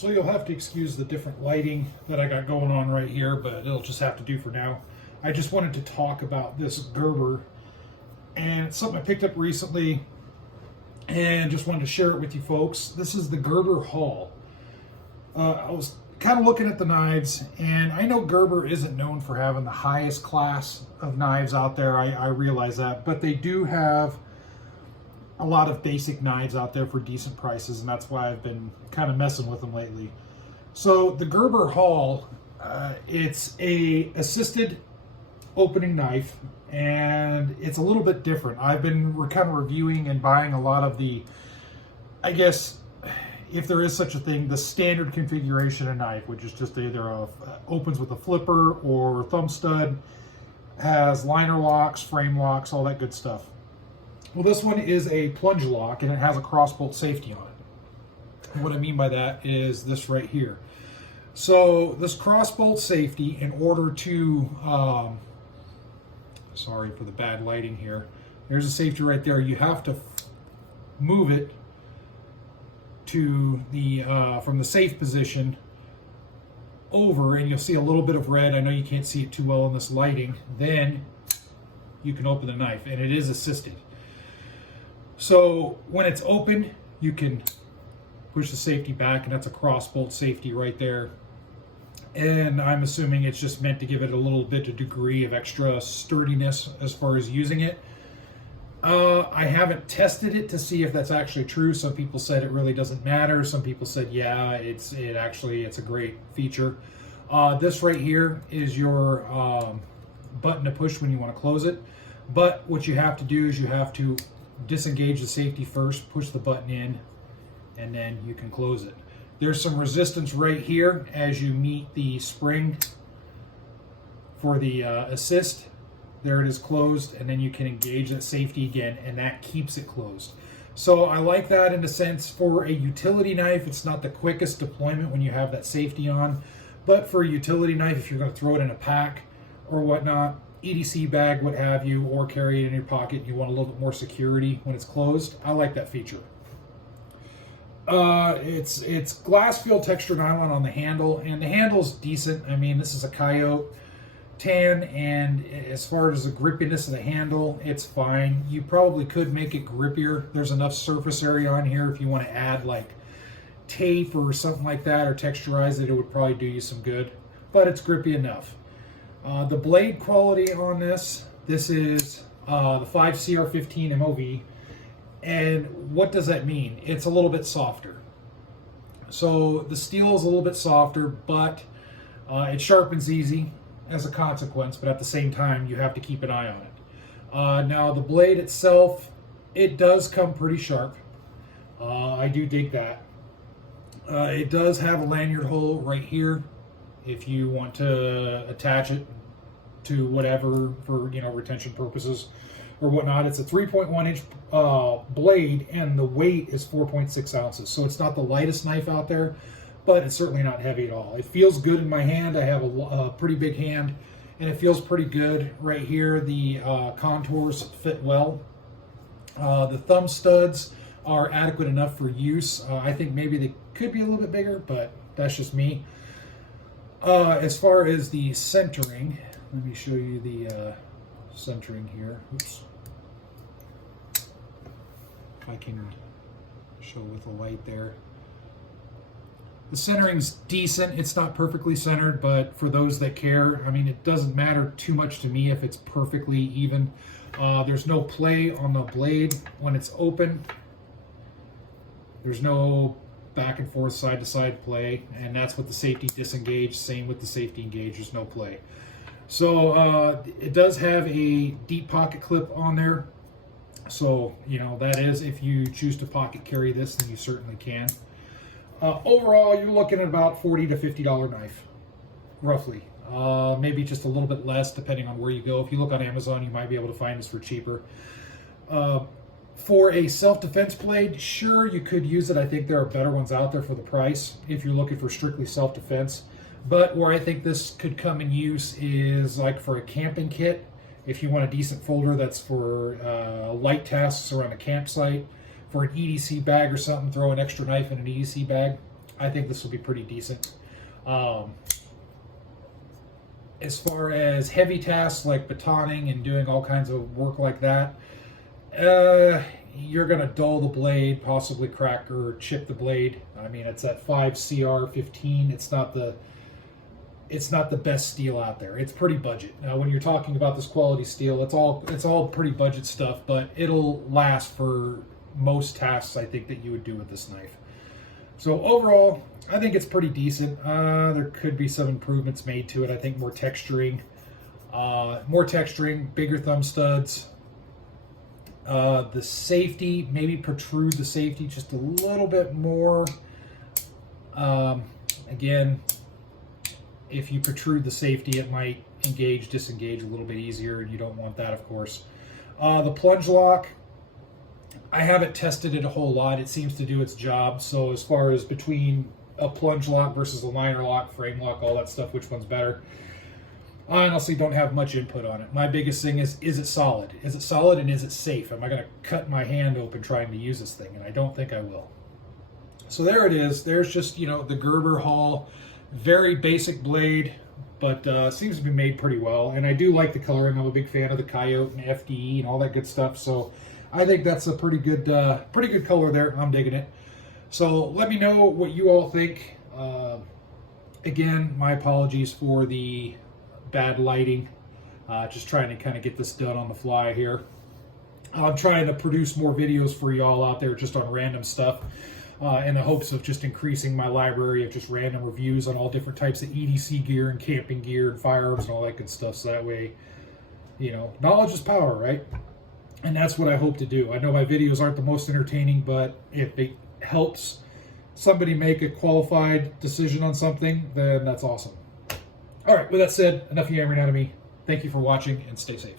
So you'll have to excuse the different lighting that I got going on right here, but it'll just have to do for now. I just wanted to talk about this Gerber, and it's something I picked up recently and just wanted to share it with you folks. This is the Gerber Hall. I was kind of looking at the knives, and I know Gerber isn't known for having the highest class of knives out there. I realize that, but they do have a lot of basic knives out there for decent prices, and that's why I've been kind of messing with them lately. So the Gerber Hall, it's a assisted opening knife, and it's a little bit different. I've been kind of reviewing and buying a lot of the, I guess, if there is such a thing, the standard configuration of knife, which is just either opens with a flipper or thumb stud, has liner locks, frame locks, all that good stuff. Well, this one is a plunge lock, and it has a crossbolt safety on it. And what I mean by that is this right here. So this crossbolt safety, in order to, sorry for the bad lighting here, there's a safety right there. You have to move it to the from the safe position over, and you'll see a little bit of red. I know you can't see it too well in this lighting. Then you can open the knife, and it is assisted. So when it's open, you can push the safety back, and that's a crossbolt safety right there. And I'm assuming it's just meant to give it a little bit of degree of extra sturdiness as far as using it. I haven't tested it to see if that's actually true. Some people said it really doesn't matter. Some people said, yeah, it's a great feature. This right here is your button to push when you want to close it. But what you have to do is you have to disengage the safety first, push the button in, and then you can close it. There's some resistance right here as you meet the spring for the assist. There it is closed, and then you can engage that safety again, and that keeps it closed. So I like that in a sense. For a utility knife, it's not the quickest deployment when you have that safety on, but for a utility knife, if you're going to throw it in a pack or whatnot, EDC bag, what have you, or carry it in your pocket, you want a little bit more security when it's closed, I like that feature. It's glass feel texture nylon on the handle, and the handle's decent. I mean, this is a coyote tan, and as far as the grippiness of the handle, it's fine. You probably could make it grippier. There's enough surface area on here if you want to add like tape or something like that, or texturize it, it would probably do you some good, but it's grippy enough. The blade quality on this is the 5CR15 MOV, and what does that mean? It's a little bit softer. So the steel is a little bit softer, but it sharpens easy as a consequence, but at the same time, you have to keep an eye on it. Now, the blade itself, it does come pretty sharp. I do dig that. It does have a lanyard hole right here if you want to attach it to whatever for, retention purposes or whatnot. It's a 3.1 inch blade, and the weight is 4.6 ounces. So it's not the lightest knife out there, but it's certainly not heavy at all. It feels good in my hand. I have a pretty big hand, and it feels pretty good right here. The contours fit well. The thumb studs are adequate enough for use. I think maybe they could be a little bit bigger, but that's just me. As far as the centering, let me show you the centering here. Oops. If I can show with the light there. The centering's decent. It's not perfectly centered, but for those that care, I mean, it doesn't matter too much to me if it's perfectly even. There's no play on the blade when it's open. There's no back and forth, side to side play, and that's with the safety disengaged. Same with the safety engaged, there's no play. So it does have a deep pocket clip on there. So, that is, if you choose to pocket carry this, then you certainly can. Overall, you're looking at about $40 to $50 knife, roughly. Maybe just a little bit less depending on where you go. If you look on Amazon, you might be able to find this for cheaper. For a self-defense blade, sure, you could use it. I think there are better ones out there for the price if you're looking for strictly self-defense. But where I think this could come in use is like for a camping kit. If you want a decent folder that's for light tasks around a campsite. For an EDC bag or something, throw an extra knife in an EDC bag. I think this will be pretty decent. As far as heavy tasks like batoning and doing all kinds of work like that, you're going to dull the blade, possibly crack or chip the blade. I mean, it's at 5CR15. It's not the best steel out there. It's pretty budget. Now, when you're talking about this quality steel, it's all pretty budget stuff, but it'll last for most tasks I think that you would do with this knife. So overall, I think it's pretty decent. There could be some improvements made to it. I think more texturing, bigger thumb studs. The safety, maybe protrude the safety just a little bit more. Again, if you protrude the safety, it might disengage a little bit easier, and you don't want that, of course. The plunge lock, I haven't tested it a whole lot. It seems to do its job. So as far as between a plunge lock versus a liner lock, frame lock, all that stuff, which one's better? I honestly don't have much input on it. My biggest thing is it solid? Is it solid, and is it safe? Am I going to cut my hand open trying to use this thing? And I don't think I will. So there it is. There's just, the Gerber Hall. Very basic blade, but seems to be made pretty well. And I do like the coloring. I'm a big fan of the Coyote and FDE and all that good stuff. So I think that's a pretty good color there. I'm digging it. So let me know what you all think. Again, my apologies for the bad lighting. Just trying to kind of get this done on the fly here. I'm trying to produce more videos for y'all out there just on random stuff. In the hopes of just increasing my library of just random reviews on all different types of EDC gear and camping gear and firearms and all that good stuff. So that way, knowledge is power, right? And that's what I hope to do. I know my videos aren't the most entertaining, but if it helps somebody make a qualified decision on something, then that's awesome. All right, with that said, enough yammering out of me. Thank you for watching, and stay safe.